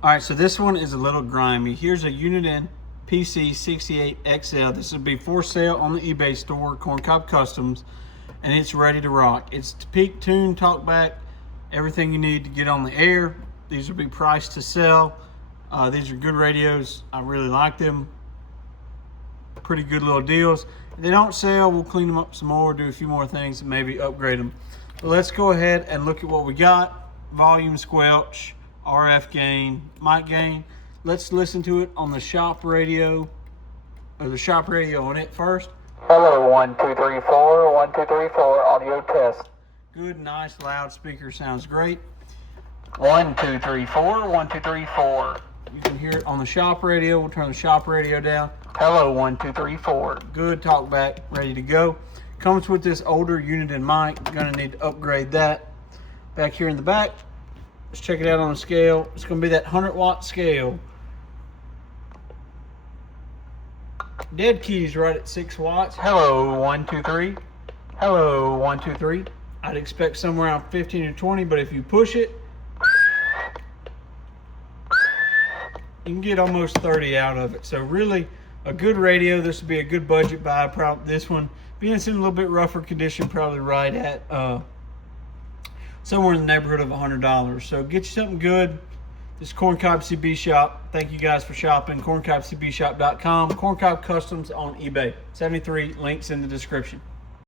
All right, so this one is a little grimy. Here's a Uniden PC68XL. This will be for sale on the eBay store, Corncob Customs, and it's ready to rock. It's peak, tune, talkback, everything you need to get on the air. These will be priced to sell. These are good radios. I really like them. Pretty good little deals. If they don't sell, we'll clean them up some more, do a few more things, and maybe upgrade them. But let's go ahead and look at what we got. Volume squelch, RF gain, mic gain. Let's listen to it on the shop radio, or the shop radio on it first. Hello, 1, 2, 3, 4, 1, 2, 3, 4, audio test. Good, nice, loud speaker, sounds great. 1, 2, 3, 4, 1, 2, 3, 4. You can hear it on the shop radio. We'll turn the shop radio down. Hello, 1, 2, 3, 4. Good, talk back, ready to go. Comes with this older Uniden mic. Gonna need to upgrade that. Back here in the back, let's check it out on the scale. It's gonna be that 100-watt scale. Dead key's right at 6 watts. Hello, 1, 2, 3. Hello, 1, 2, 3. I'd expect somewhere around 15 or 20, but if you push it, you can get almost 30 out of it. So really a good radio. This would be a good budget buy. Probably this one being in a little bit rougher condition, probably right at somewhere in the neighborhood of $100. So get you something good. This is Corncob CB Shop. Thank you guys for shopping. CorncobCBShop.com. Corncob Customs on eBay. 73 links in the description.